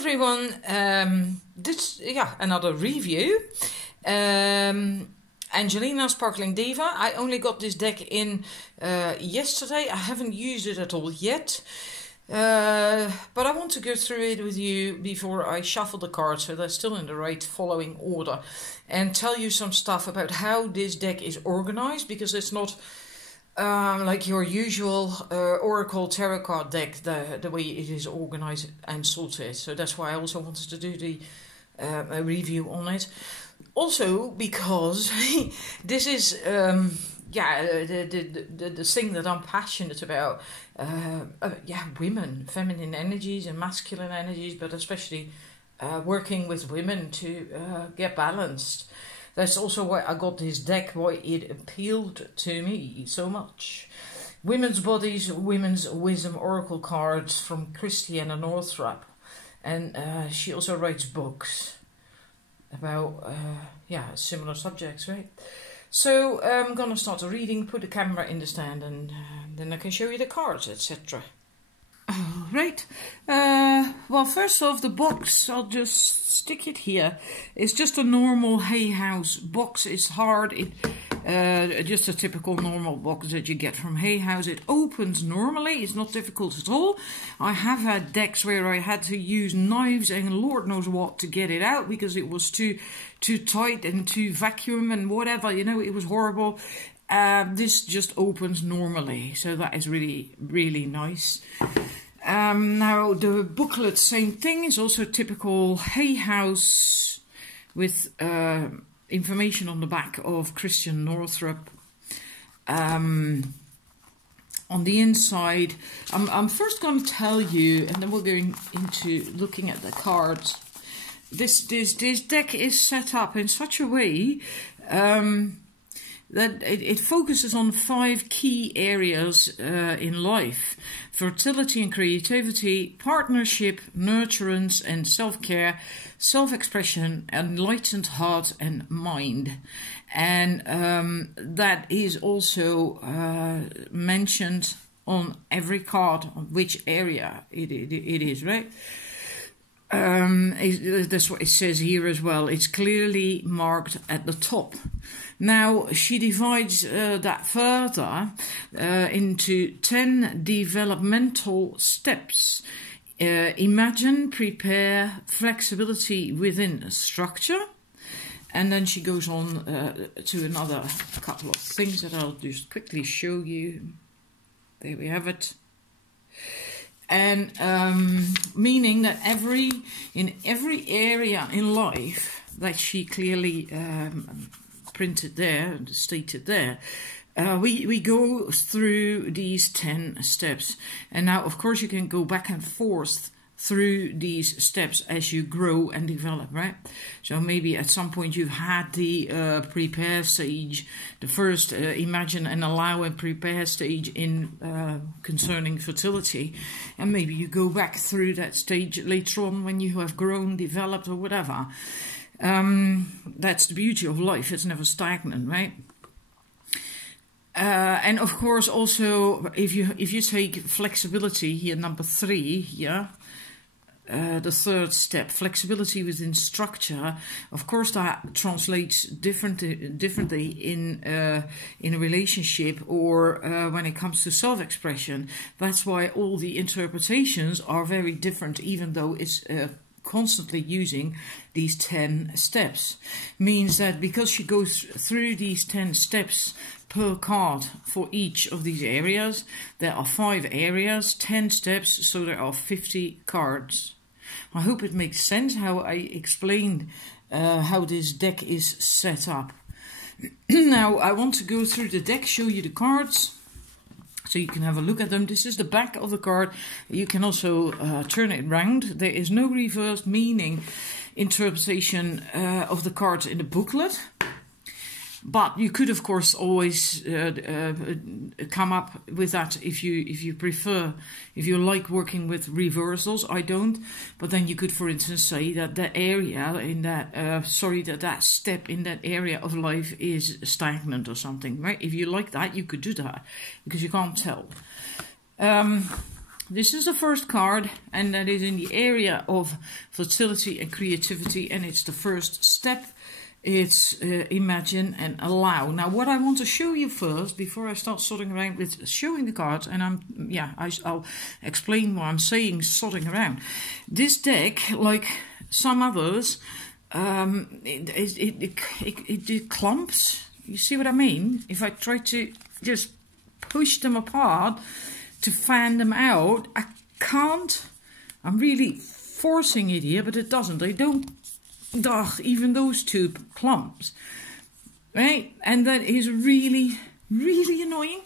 everyone. Another review. Angelina Sparkling Diva. I only got this deck in yesterday. I haven't used it at all yet. But I want to go through it with you before I shuffle the cards so they're still in the right following order. And tell you some stuff about how this deck is organized, because it's not like your usual Oracle Tarot card deck, the way it is organized and sorted. So that's why I also wanted to do the a review on it. Also because this is the thing that I'm passionate about. Women, feminine energies and masculine energies, but especially working with women to get balanced. That's also why I got this deck, why it appealed to me so much. Women's Bodies, Women's Wisdom Oracle cards from Christiana Northrup. And she also writes books about similar subjects, right? So I'm gonna start the reading, put the camera in the stand, and then I can show you the cards, etc. Right. Well, first off, the box, I'll just stick it here. It's just a normal Hay House box. It's hard. Just a typical normal box that you get from Hay House. It opens normally. It's not difficult at all. I have had decks where I had to use knives and Lord knows what to get it out because it was too tight and too vacuum and whatever. You know, it was horrible. This just opens normally, so that is really, really nice. Now the booklet, same thing, is also typical Hay House with information on the back of Christian Northrup. On the inside, I'm first going to tell you, and then we're going into looking at the cards. This deck is set up in such a way that it focuses on 5 key areas in life: fertility and creativity, partnership, nurturance and self-care, self-expression, enlightened heart and mind. And that is also mentioned on every card on which area it is, right? That's what it says here as well. It's clearly marked at the top. Now, she divides that further into 10 developmental steps. Imagine, prepare, flexibility within a structure. And then she goes on to another couple of things that I'll just quickly show you. There we have it. And meaning that in every area in life that she clearly printed there and stated there, we go through these 10 steps. And now, of course, you can go back and forth through these steps as you grow and develop, right? So maybe at some point you've had the prepare stage, the first imagine and allow and prepare stage in concerning fertility, and maybe you go back through that stage later on when you have grown, developed, or whatever. That's the beauty of life. It's never stagnant, right? And of course, also if you take flexibility here, number 3, yeah. The third step, flexibility within structure. Of course, that translates differently in a relationship or when it comes to self-expression. That's why all the interpretations are very different, even though it's constantly using these 10 steps. Means that because she goes through these 10 steps per card for each of these areas, there are 5 areas, 10 steps, so there are 50 cards. I hope it makes sense how I explained how this deck is set up. Now I want to go through the deck, show you the cards, so you can have a look at them. This is the back of the card. You can also turn it round. There is no reverse meaning interpretation of the cards in the booklet. But you could, of course, always come up with that if you prefer, if you like working with reversals. I don't, but then you could, for instance, say that that area in that that step in that area of life is stagnant or something, right? If you like that, you could do that because you can't tell. This is the first card, and that is in the area of fertility and creativity, and it's the first step. It's imagine and allow. Now, what I want to show you first, before I start sorting around with showing the cards, and I'll explain what I'm saying, sorting around. This deck, like some others, it clumps. You see what I mean? If I try to just push them apart to fan them out, I can't. I'm really forcing it here, but it doesn't. They don't. Even those two clumps, right? And that is really, really annoying.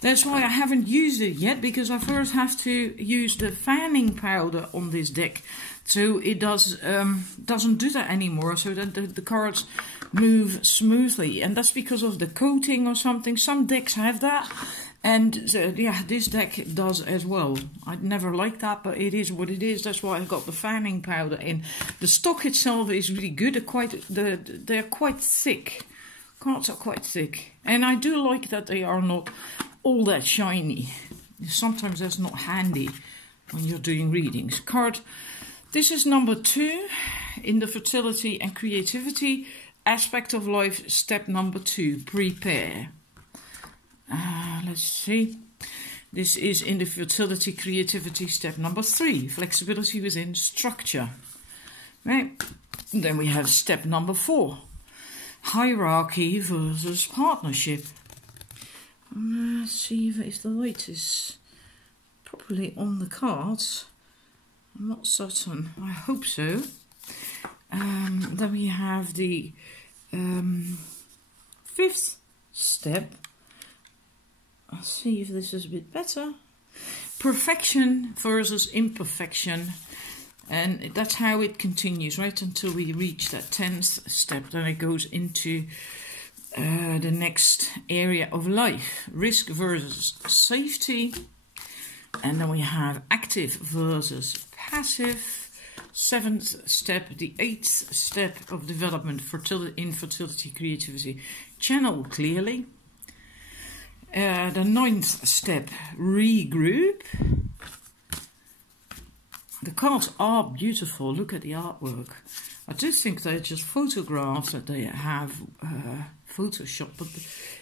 That's why I haven't used it yet, because I first have to use the fanning powder on this deck, so it doesn't do that anymore, so that the cards move smoothly. And that's because of the coating or something. Some decks have that. And yeah, this deck does as well. I'd never liked that, but it is what it is. That's why I got the fanning powder in. The stock itself is really good. They're quite thick. Cards are quite thick. And I do like that they are not all that shiny. Sometimes that's not handy when you're doing readings. This is number 2 in the fertility and creativity aspect of life. Step number 2, prepare. Let's see. This is in the fertility creativity step number 3, flexibility within structure. Right. Then we have step number 4, hierarchy versus partnership. Let's see if the light is properly on the cards. I'm not certain. I hope so. Then we have the 5th step. I'll see if this is a bit better. Perfection versus imperfection. And that's how it continues, right, until we reach that 10th step. Then it goes into the next area of life. Risk versus safety. And then we have active versus passive. 7th step, the 8th step of development, infertility, creativity. Channel clearly. The 9th step, regroup. The cards are beautiful. Look at the artwork. I do think they're just photographs that they have photoshopped, but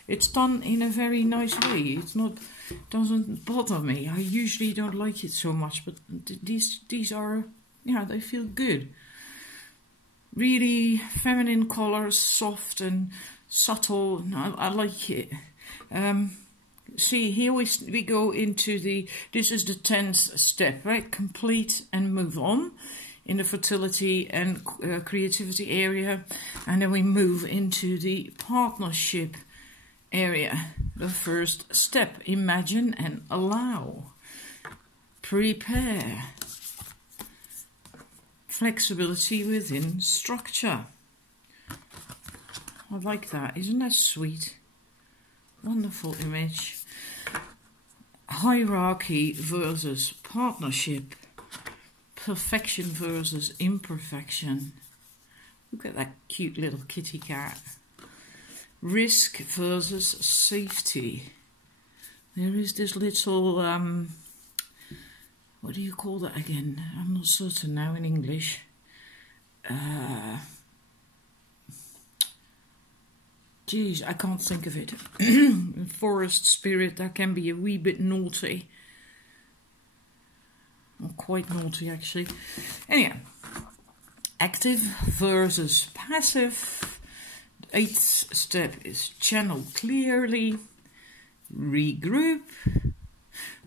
it's done in a very nice way. It's not, doesn't bother me. I usually don't like it so much, but these are, yeah, they feel good. Really feminine colors, soft and subtle. I like it. See, here we go into this is the 10th step, right? Complete and move on in the fertility and creativity area. And then we move into the partnership area. The first step, imagine and allow. Prepare. Flexibility within structure. I like that. Isn't that sweet? Wonderful image. Hierarchy versus partnership. Perfection versus imperfection. Look at that cute little kitty cat. Risk versus safety. There is this little, what do you call that again? I'm not certain now in English. Geez, I can't think of it. Forest spirit, that can be a wee bit naughty. Or quite naughty, actually. Anyhow, active versus passive. 8th step is channel clearly. Regroup.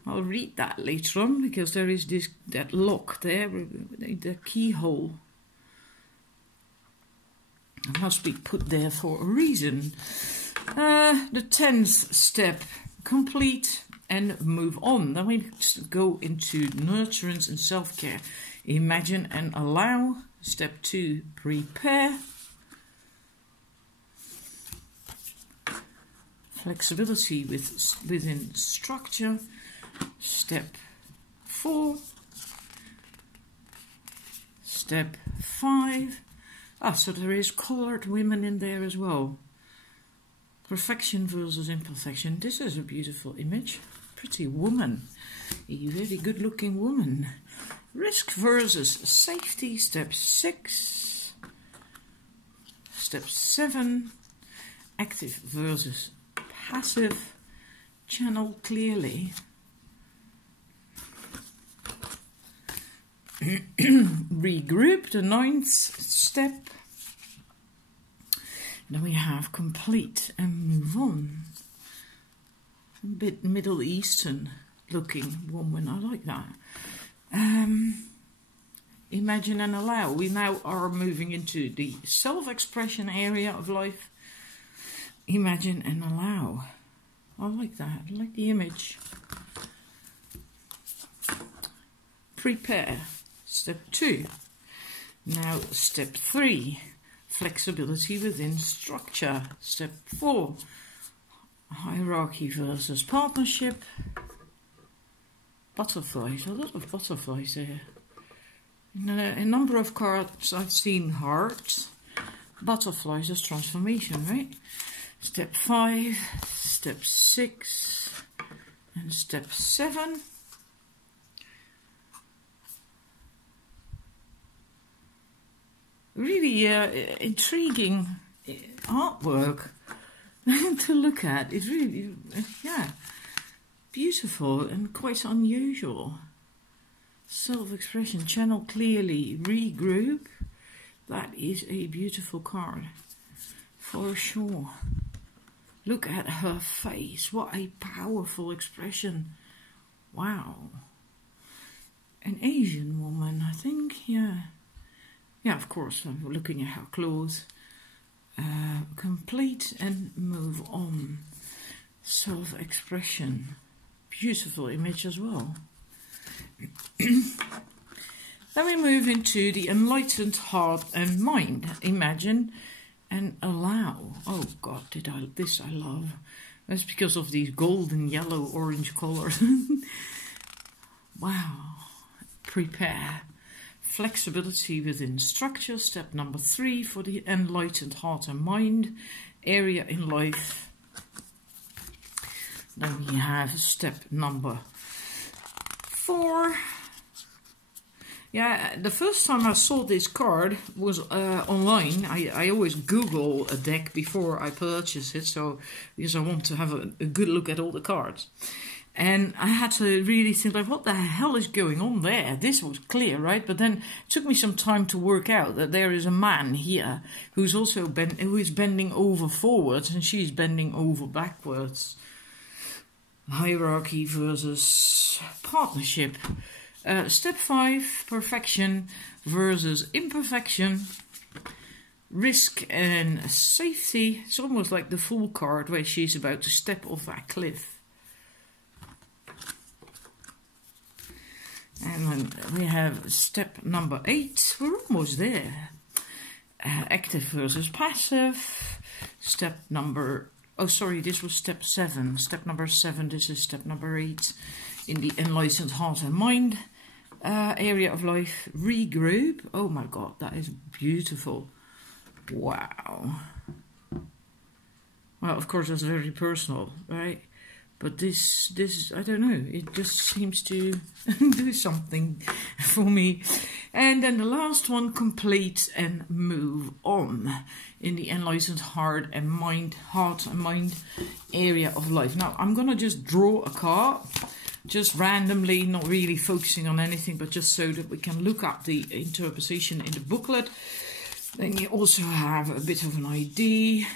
I'll read that later on, because there is that lock there, the keyhole. It must be put there for a reason. The 10th step, complete and move on. Then we go into nurturance and self-care. Imagine and allow. Step 2, prepare. Flexibility within structure. Step 4. Step 5. So there is coloured women in there as well. Perfection versus imperfection. This is a beautiful image. Pretty woman. a very good looking woman. Risk versus safety, step 6. Step 7. Active versus passive. Channel clearly. Regroup, the 9th step. Then we have complete and move on. A bit Middle Eastern looking woman, I like that. Imagine and allow. We now are moving into the self-expression area of life. Imagine and allow. I like that, I like the image. Prepare, step 2. Now step 3. Flexibility within structure. Step 4. Hierarchy versus partnership. Butterflies. A lot of butterflies there. In a number of cards I've seen hearts. Butterflies is transformation, right? Step 5. Step 6. And step 7. Really intriguing artwork to look at. It's really, yeah, beautiful and quite unusual. Self-expression, channel clearly, regroup. That is a beautiful card, for sure. Look at her face. What a powerful expression. Wow. An Asian woman, I think, yeah. Yeah, of course, I'm looking at her clothes. Complete and move on. Self-expression. Beautiful image as well. Then we move into the enlightened heart and mind. Imagine and allow. Oh God, this I love. That's because of these golden, yellow, orange colors. Wow. Prepare. Flexibility within structure, step number 3 for the enlightened heart and mind area in life. Then we have step number 4. Yeah, the first time I saw this card was online. I always Google a deck before I purchase it, so because I want to have a good look at all the cards. And I had to really think, like, what the hell is going on there? This was clear, right? But then it took me some time to work out that there is a man here who's also who is bending over forwards and she's bending over backwards. Hierarchy versus partnership. Step 5, perfection versus imperfection. Risk and safety. It's almost like the Fool card where she's about to step off that cliff. And then we have step number 8. We're almost there. Active versus passive. Step number... Oh, sorry, this was step 7. Step number 7, this is step number 8. In the enlightened heart and mind area of life. Regroup. Oh my God, that is beautiful. Wow. Well, of course, that's very personal, right? But this, I don't know, it just seems to do something for me. And then the last one, complete and move on in the enlightened heart and mind area of life. Now, I'm going to just draw a card, just randomly, not really focusing on anything, but just so that we can look up the interpretation in the booklet. Then you also have a bit of an idea.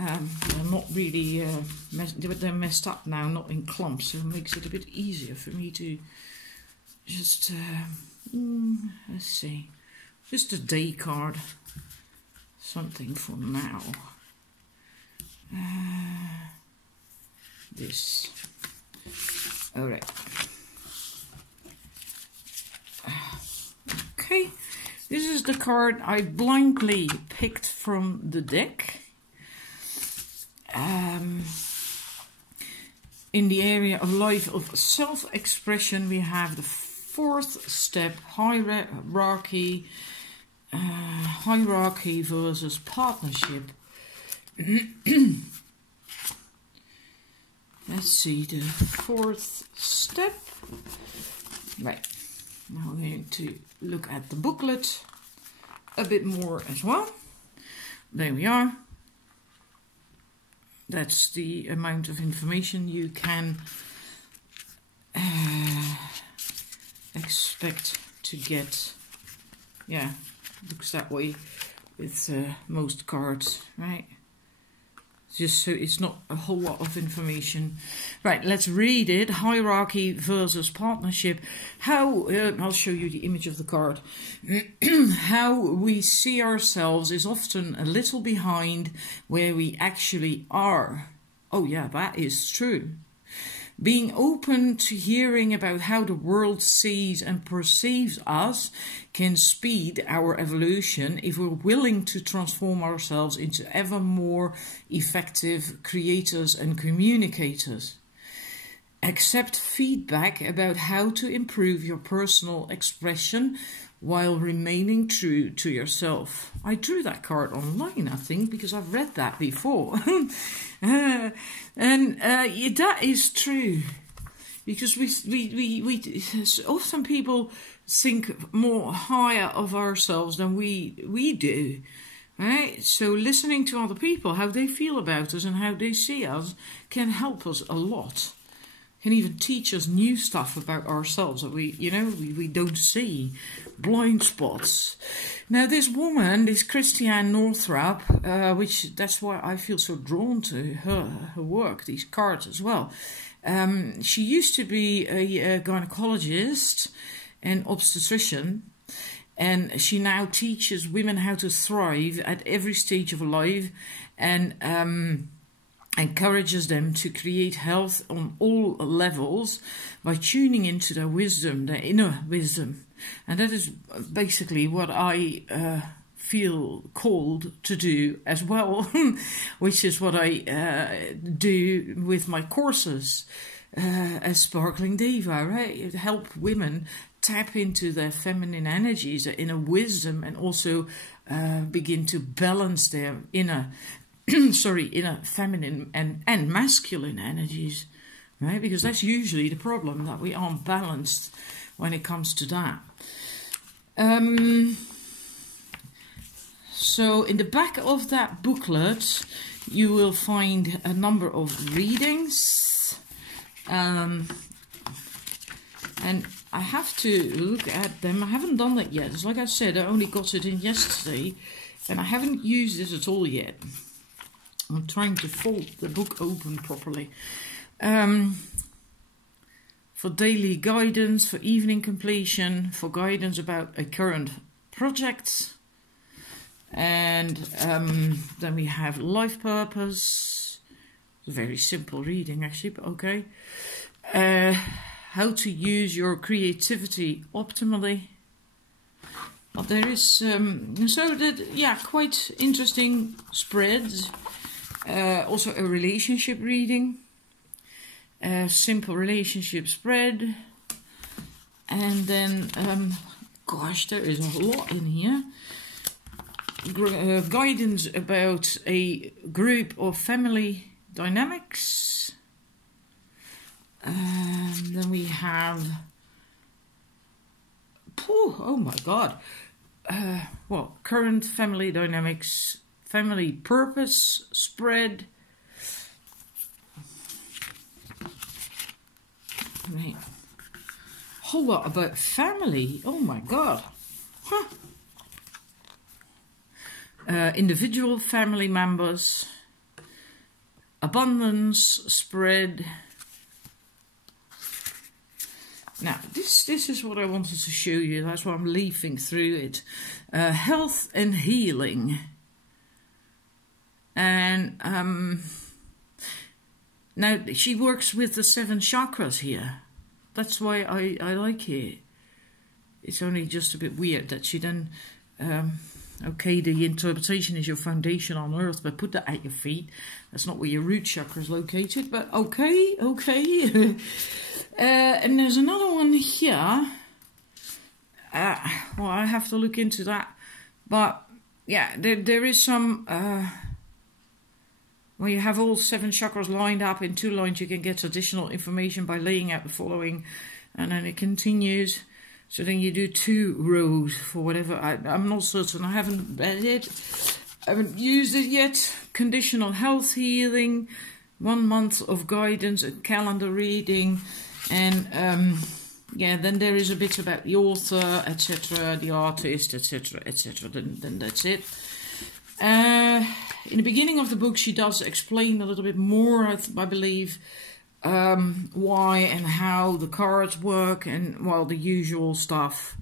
They're not really, they're messed up now, not in clumps, so it makes it a bit easier for me to just, let's see, just a day card, something for now. This, alright. Okay, this is the card I blindly picked from the deck. In the area of life of self-expression, we have the 4th step, hierarchy versus partnership. Let's see, the 4th step. Right, now we're going to look at the booklet a bit more as well. There we are. That's the amount of information you can expect to get. Yeah, looks that way with most cards, right? Just so it's not a whole lot of information. Right, let's read it. Hierarchy versus partnership. How, I'll show you the image of the card. How we see ourselves is often a little behind where we actually are. Oh yeah, that is true. Being open to hearing about how the world sees and perceives us can speed our evolution if we're willing to transform ourselves into ever more effective creators and communicators. Accept feedback about how to improve your personal expression while remaining true to yourself. I drew that card online, I think, because I've read that before. Yeah, that is true, because we often people think more higher of ourselves than we do, right? So listening to other people, how they feel about us and how they see us, can help us a lot. Can even teach us new stuff about ourselves that we don't see, blind spots. Now this woman, this Christiane Northrup, which that's why I feel so drawn to her work, these cards as well. She used to be a gynecologist and obstetrician, and she now teaches women how to thrive at every stage of life, and encourages them to create health on all levels by tuning into their wisdom, their inner wisdom. And that is basically what I feel called to do as well, which is what I do with my courses as Sparkling Diva, right? Help women tap into their feminine energies, their inner wisdom, and also begin to balance their inner inner feminine and masculine energies, right? Because that's usually the problem, that we aren't balanced when it comes to that. So in the back of that booklet, you will find a number of readings. And I have to look at them. I haven't done that yet. It's like I said, I only got it in yesterday, and I haven't used it at all yet. I'm trying to fold the book open properly. For daily guidance, for evening completion, for guidance about a current project. And then we have life purpose. It's a very simple reading actually, but okay. How to use your creativity optimally. But there is, quite interesting spreads. Also a relationship reading, a simple relationship spread, and then, gosh, there is a lot in here. Guidance about a group of family dynamics. And then we have, oh my God, current family dynamics, family purpose spread. Right. Whole lot about family. Oh my God. Huh. Individual family members. Abundance spread. Now, this is what I wanted to show you. That's why I'm leafing through it. Health and healing. And now she works with the 7 chakras here. That's why I like it. It's only just a bit weird that she then, okay, the interpretation is your foundation on earth, but put that at your feet. That's not where your root chakra is located, but okay. And there's another one here. Well, I have to look into that. But yeah, there is some... when you have all 7 chakras lined up in 2 lines, you can get additional information by laying out the following and then it continues. So then you do 2 rows for whatever. I'm not certain. I haven't read it. I haven't used it yet. Conditional health healing, 1 month of guidance, a calendar reading, and yeah, then there is a bit about the author, etc., the artist, etc., etc. Then that's it. In the beginning of the book, she does explain a little bit more, I believe, why and how the cards work, and well, the usual stuff.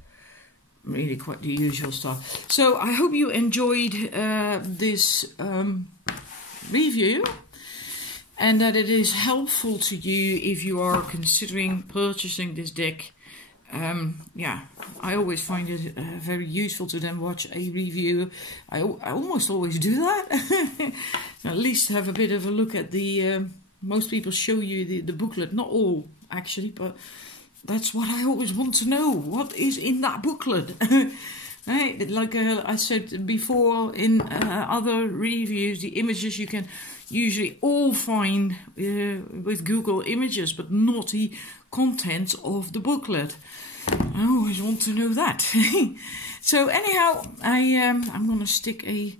Really quite the usual stuff. So I hope you enjoyed this review, and that it is helpful to you if you are considering purchasing this deck. Yeah, I always find it very useful to then watch a review. I almost always do that. At least have a bit of a look at the... most people show you the booklet, not all actually, but that's what I always want to know. What is in that booklet? Right? Like I said before in other reviews, the images you can usually all find with Google Images, but not the contents of the booklet. I always want to know that. So anyhow, I'm gonna stick a...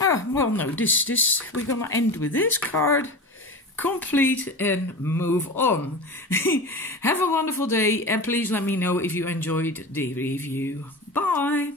well, no, this we're gonna end with this card. Complete and move on. Have a wonderful day, and please let me know if you enjoyed the review. Bye.